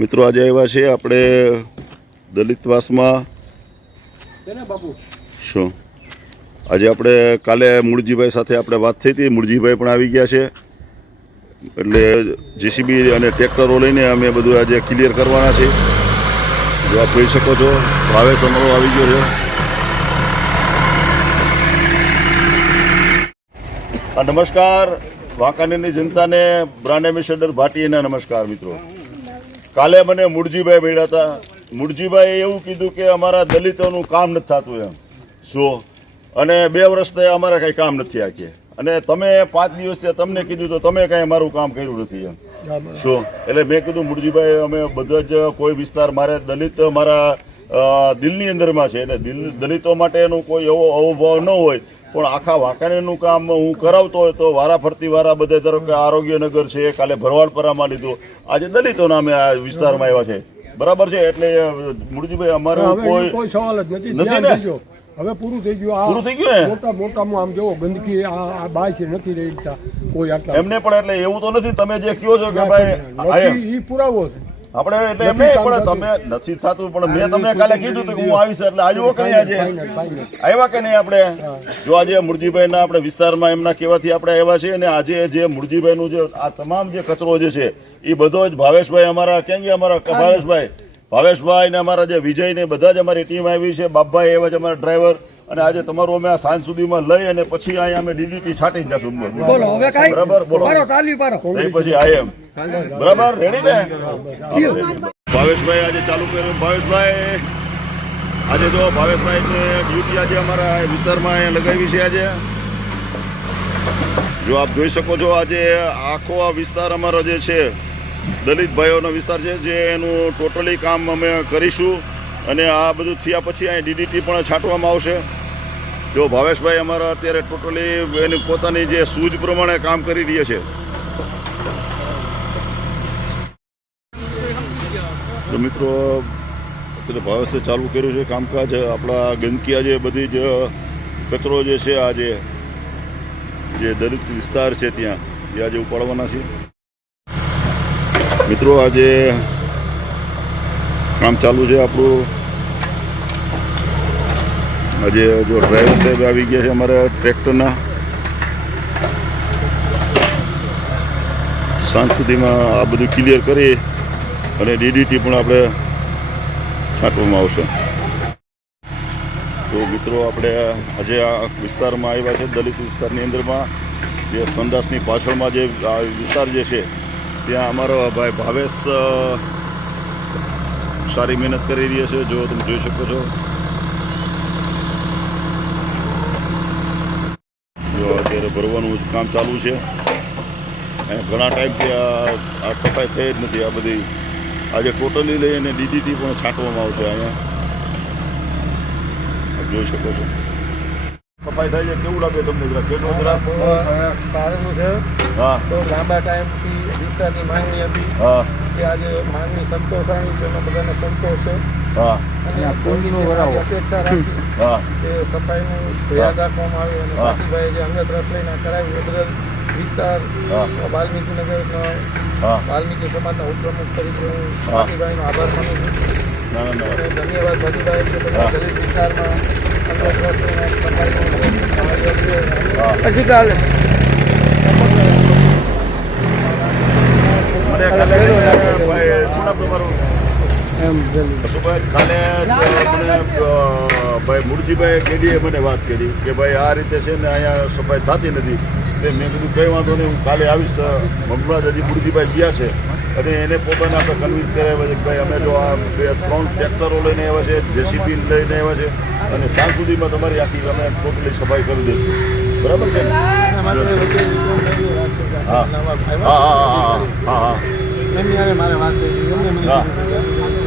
મિત્રો આજે આવ્યા છે આપણે દલિતવાસમાં. શું? આજે આપણે કાલે મૂળજીભાઈ સાથે આપણે વાત થઈ હતી. મૂળજીભાઈ પણ આવી ગયા છે. એટલે જેસીબી અને ટ્રેક્ટરો લઈને અમે બધું આજે ક્લિયર કરવાના છે. જો આપ જોઈ શકો છો ભાવેશ અમારો આવી ગયો છે. નમસ્કાર. વાંકાનેરની જનતાને બ્રાન્ડ એમ્બેસેડર ભાટીના નમસ્કાર મિત્રો. કાલે મને મુળજીભાઈ મળ્યા હતા. મૂળજીભાઈએ એવું કીધું કે અમારા દલિતોનું કામ નથી થતું એમ. શું? અને બે વર્ષથી અમારે કંઈ કામ નથી આ અને તમે પાંચ દિવસથી તમને કીધું તો તમે કાંઈ અમારું કામ કર્યું નથી એમ. શું? એટલે મેં કીધું, મુરજીભાઈ, અમે બધા જ કોઈ વિસ્તાર મારે દલિત મારા દિલની અંદરમાં છે. એટલે દિલ, દલિતો માટેનું કોઈ એવો અવભાવ ન હોય. પણ આખા વાંકાનેરનું કામ હું કરાવતો હોય તો વારા ફરતી વારા બધે ધારો કે આરોગ્યનગર છે કાલે ભરવાડપરામાં લીધું. આજે દલિતો નામે આ વિસ્તારમાં આવ્યા છે. બરાબર છે? એટલે મુરજીભાઈ અમારો કોઈ કોઈ સવાલ જ નથી. નથી? હવે પૂરું થઈ ગયું. પૂરું થઈ ગયું મોટા મોટામાં આમ જોવો ગંદકી આ બાય છે નથી રહી કોઈ આટલા. એમને પણ એટલે એવું તો નથી? તમે જે કહો છો કે ભાઈ ઈ પુરાવો છે. આપણે એટલે એમ નહીં પણ તમે નથી થતું પણ મેં તમને કાલે કીધું હતું કે હું આવીશ એટલે આવ્યો કે નહીં આજે આવ્યા કે નહીં આપણે? જો આજે મુરજીભાઈના આપણે વિસ્તારમાં એમના કહેવાથી આપણે આવ્યા છીએ અને આજે જે મુરજીભાઈનું જે આ તમામ જે કચરો જે છે એ બધો જ ભાવેશભાઈ અમારા ક્યાં ગયા અમારા? ભાવેશભાઈ. ભાવેશભાઈ ને અમારા જે વિજય ને બધા જ અમારી ટીમ આવી છે. બાપભાઈ એવા જ અમારા ડ્રાઈવર અને આજે તમારું અમે આ સાંજ સુધીમાં લઈ અને પછી અહીંયા અમે ડીડીટી છાંટી જશું બોલો હવે કાંઈ? બરાબર બોલો. પારો તાલી પારો પછી આઈ એમ. બરાબર રેડી ને? ભાવેશભાઈ આજે ચાલુ કર્યું. ભાવેશભાઈ આજે જો ભાવેશભાઈ ડ્યુટી આજે અમારા વિસ્તારમાં અહીંયા લગાવી છે આજે. જો આપ જોઈ શકો છો આજે આખો આ વિસ્તાર અમારો જે છે દલિત ભાઈઓનો વિસ્તાર છે જે એનું ટોટલી કામ અમે કરીશું. અને આ બધું થયા પછી અહીં ડીડીટી પણ છાંટવામાં આવશે. જો ભાવેશભાઈ અમારા અત્યારે ટોટલી એની પોતાની જે સૂઝ પ્રમાણે કામ કરી રહ્યા છે. તો મિત્રો, અત્યારે ભાવેશે ચાલુ કર્યું છે કામકાજ. આપણા ગંદકી આજે બધી જ, કચરો જે છે આજે જે દલિત વિસ્તાર છે ત્યાં, એ આજે ઉપાડવાના છે. મિત્રો, આજે કામ ચાલુ છે આપણું. આજે જો ડ્રાઈવર સાહેબ આવી ગયા છે અમારા ટ્રેક્ટરના. સાંજ સુધીમાં આ બધું ક્લિયર કરી અને ડીડીટી પણ આપણે છાંટવામાં આવશે. તો મિત્રો આપણે આજે આ વિસ્તારમાં આવ્યા છે, દલિત વિસ્તારની અંદરમાં. જે સંડાસની પાછળમાં જે વિસ્તાર જે છે, ત્યાં અમારો ભાઈ ભાવેશ સારી મહેનત કરી રહ્યા છે. જો તમે જોઈ શકો છો જો અત્યારે ભરવાનું કામ ચાલુ છે. અને ઘણા ટાઈમથી આ આ સફાઈ થઈ જ નથી. આ બધી આજે ટોટલી લઈને ડીડીટી પણ છાંટવામાં આવશે અહીંયા. જોઈ શકો છો. સફાઈ થાય છે. કેવું લાગે તમને જરા કેટલો જરા સારું છે. હા. તો લાંબા ટાઈમથી વિસ્તારની માંગણી હતી હા. કે આજે માંગણી સંતોષાણી તેનો બધાને સંતોષ છે. હા. કોંડીની અપેક્ષા રાખી હા. કે સફાઈનું ધ્યાન રાખવામાં આવે અને હા. જે અંગત રસ લઈને કરાવ્યું એ બદલ વિસ્તાર. વાલ્મીકીનગરનો હા. વાલ્મીકી સમાજના ઉપપ્રમુખ તરીકે હું. બાકીભાઈનો આભાર માનું છું. ધન્યવાદ ભાગીભાઈ કે બધા. દલિત વિસ્તારમાં અંગત રસ લઈને સફાઈનું મને ભાઈ શું નામ તમારું? કશુભાઈ કાલે મને ભાઈ મુરજીભાઈ કેડીએ મને વાત કરી કે ભાઈ આ રીતે છે ને અહીંયા સફાઈ થતી નથી. તે મેં કીધું કંઈ વાંધો નહીં હું કાલે આવીશ હમણાં હજી મુરજીભાઈ ગયા છે અને એને પોતાને આપણે કન્વિન્સ કરાવ્યા છે કે ભાઈ અમે જો આ બે ત્રણ ટ્રેક્ટરો લઈને આવ્યા છે જેસીબી લઈને આવ્યા છે અને સાંજ સુધીમાં તમારી આખી અમે ટોટલી સફાઈ કરી દઈશું. બરાબર છે? હા. હા હા. હા હા હા મારે વાત થઈ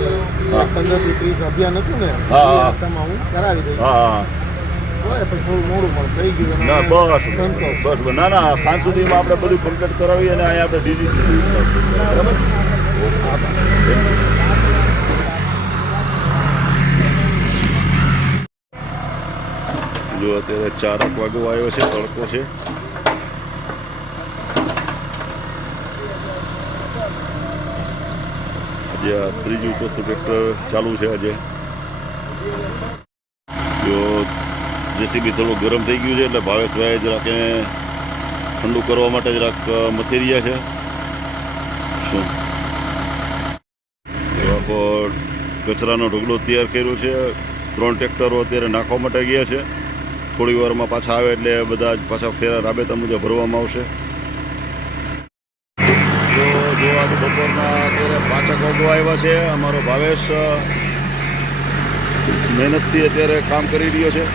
પંદરથી ત્રીસ અભિયાન હતું ને રસ્તામાં હું કરાવી દઈશ. સાંજ સુધીમાં આપણે બધું કમ્પ્લીટ કરાવી અને અહીંયા આપણે બરાબર? જો અત્યારે ચારક વાગ્યો આવ્યો છે તડકો છે. જે ત્રીજું ચોથું ટ્રેક્ટર ચાલુ છે આજે. જો જેસીબી થોડું ગરમ થઈ ગયું છે, એટલે ભાવેશભાઈ જરાક એને ઠંડુ કરવા માટે જરાક મથી રહ્યા છે. શું? આખો કચરાનો ઢગલો તૈયાર કર્યો છે. ત્રણ ટ્રેક્ટરો અત્યારે નાખવા માટે ગયા છે. થોડી વારમાં પાછા આવે એટલે બધા જ પાછા ફેરા રાબેતા મુજબ ભરવામાં આવશે. બપોરના પાછા આવ્યા છે. અમારો ભાવેશ મહેનતથી અત્યારે કામ કરી રહ્યો છે.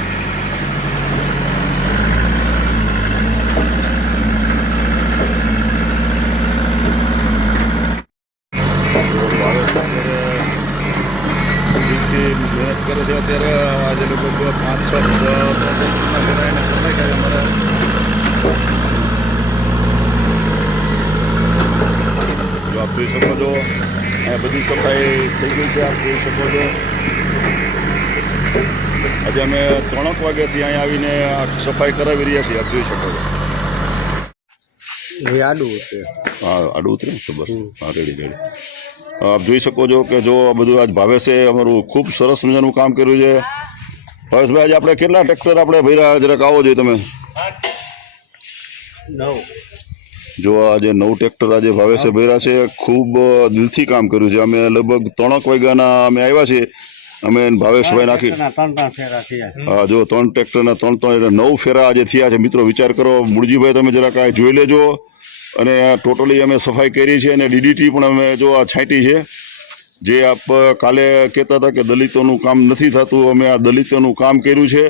મહેનત કરે છે અત્યારે. આજે લોકો પાંચ, છ અમારા. જો આપ શકો છો બધી સફાઈ થઈ ગઈ છે આપ જોઈ શકો છો. આજે અમે ત્રણક વાગે અહીંયા આવીને આ સફાઈ કરાવી રહ્યા છીએ આપ જોઈ શકો છો. આડું છે. હા આડું ઉતરે ને બસ. હા રેડી રેડી. આપ જોઈ શકો છો કે જો આ બધું આજ ભાવેશે અમારું ખૂબ સરસ મજાનું કામ કર્યું છે. ભાવેશભાઈ આજે આપણે કેટલા ટ્રેક્ટર આપણે ભર્યા જરાક આવો જોઈએ તમે. નવ. જો આજે નવ ટ્રેક્ટર આજે ભાવેશે ભર્યા છે ખૂબ દિલથી કામ કર્યું છે. અમે લગભગ ત્રણક વાગ્યાના અમે આવ્યા છીએ. અમે ભાવેશભાઈ નાખી હા જો ત્રણ ટ્રેક્ટરના ત્રણ ત્રણ એટલે નવ ફેરા આજે થયા છે. મિત્રો વિચાર કરો મુળજીભાઈ તમે જરાક આ જોઈ લેજો. અને ટોટલી અમે સફાઈ કરી છે અને ડીડીટી પણ અમે જો આ છાંટી છે. જે આપ કાલે કહેતા હતા કે દલિતોનું કામ નથી થતું અમે આ દલિતોનું કામ કર્યું છે.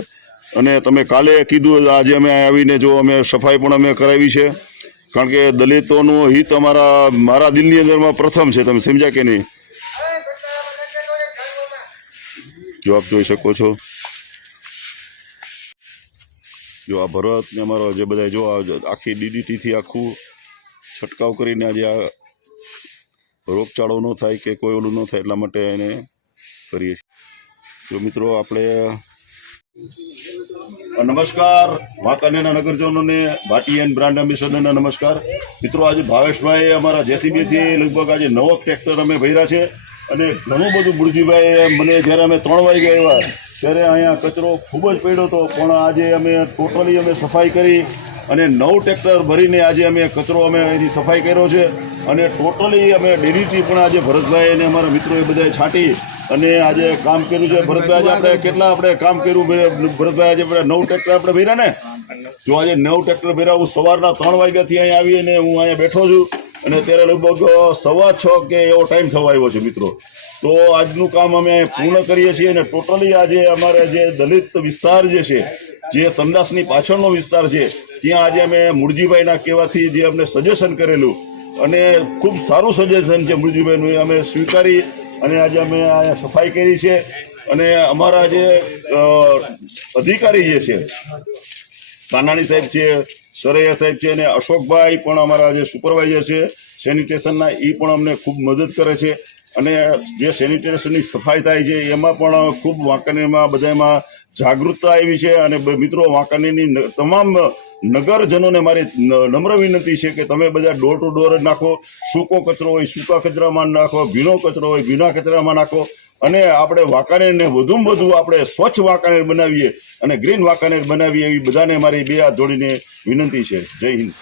અને તમે કાલે કીધું આજે અમે આવીને જો અમે સફાઈ પણ અમે કરાવી છે. કારણ કે દલિતોનું હિત અમારા, મારા દિલની અંદરમાં પ્રથમ છે, તમે સમજ્યા કે નહીં? જો જોઈ શકો છો. જો આ ભરત ને અમારો જે બધા જો આખી ડીડીટીથી આખું છંટકાવ કરીને આજે આ રોગચાળો ન થાય કે કોઈ ઓલું ન થાય એટલા માટે એને કરીએ છીએ. જો મિત્રો, આપણે નમસ્કાર. વાંકાનેરના નગરજનોને ભાટી એન્ડ બ્રાન્ડ એમ્બેસેડરના નમસ્કાર. મિત્રો, આજે ભાવેશભાઈ અમારા જેસીબીથી લગભગ આજે નવો ટ્રેક્ટર અમે ભર્યા છે અને ઘણું બધું બુરજીભાઈ મને જ્યારે અમે ત્રણ વાગે આવ્યા, ત્યારે અહીંયા કચરો ખૂબ જ પડ્યો હતો. પણ આજે અમે ટોટલી અમે સફાઈ કરી અને નવ ટ્રેક્ટર ભરીને આજે અમે કચરો અમે અહીંથી સફાઈ કર્યો છે. અને ટોટલી અમે ડેરીથી પણ આજે ભરતભાઈ અને અમારા મિત્રોએ બધાએ છાંટી. અને આજે કામ કર્યું છે. ભરતભાઈ આપણે કેટલા આપણે કામ કર્યું ભરતભાઈ આજે આપણે નવ ટ્રેક્ટર આપણે ભર્યા ને? જો આજે નવ ટ્રેક્ટર ભર્યા. હું સવારના ત્રણ વાગ્યાથી અહીંયા આવી અને હું અહીંયા બેઠો છું. અને અત્યારે લગભગ સવા છ કે એવો ટાઈમ થવા આવ્યો છે મિત્રો. તો આજનું કામ અમે પૂર્ણ કરીએ છીએ અને ટોટલી આજે અમારે જે દલિત વિસ્તાર જે છે, જે સંડાસની પાછળનો વિસ્તાર છે, ત્યાં આજે અમે મુરજીભાઈના કહેવાથી જે અમને સજેશન કરેલું. અને ખૂબ સારું સજેશન છે મુરજીભાઈનું. એ અમે સ્વીકારી અને આજે અમે અહીંયા સફાઈ કરી છે અને અમારા જે અધિકારી જે છે, કાનાણી સાહેબ છે, સરૈયા સાહેબ છે અને અશોકભાઈ પણ અમારા જે સુપરવાઇઝર છે, સેનિટેશનના, એ પણ અમને ખૂબ મદદ કરે છે. અને જે સેનિટેશનની સફાઈ થાય છે, એમાં પણ ખૂબ વાંકાનેરમાં બધામાં જાગૃતતા આવી છે અને મિત્રો વાંકાનેરની તમામ નગરજનોને મારી નમ્ર વિનંતી છે કે તમે બધા ડોર ટુ ડોર જ નાખો. સૂકો કચરો હોય, સૂકા કચરામાં નાખો, ભીનો કચરો હોય, ભીના કચરામાં નાખો. અને આપણે વાંકાનેરને વધુમાં વધુ આપણે સ્વચ્છ વાંકાનેર બનાવીએ અને ગ્રીન વાંકાનેર બનાવીએ એવી બધાને મારી બે હાથ જોડીને વિનંતી છે. જય હિન્દ.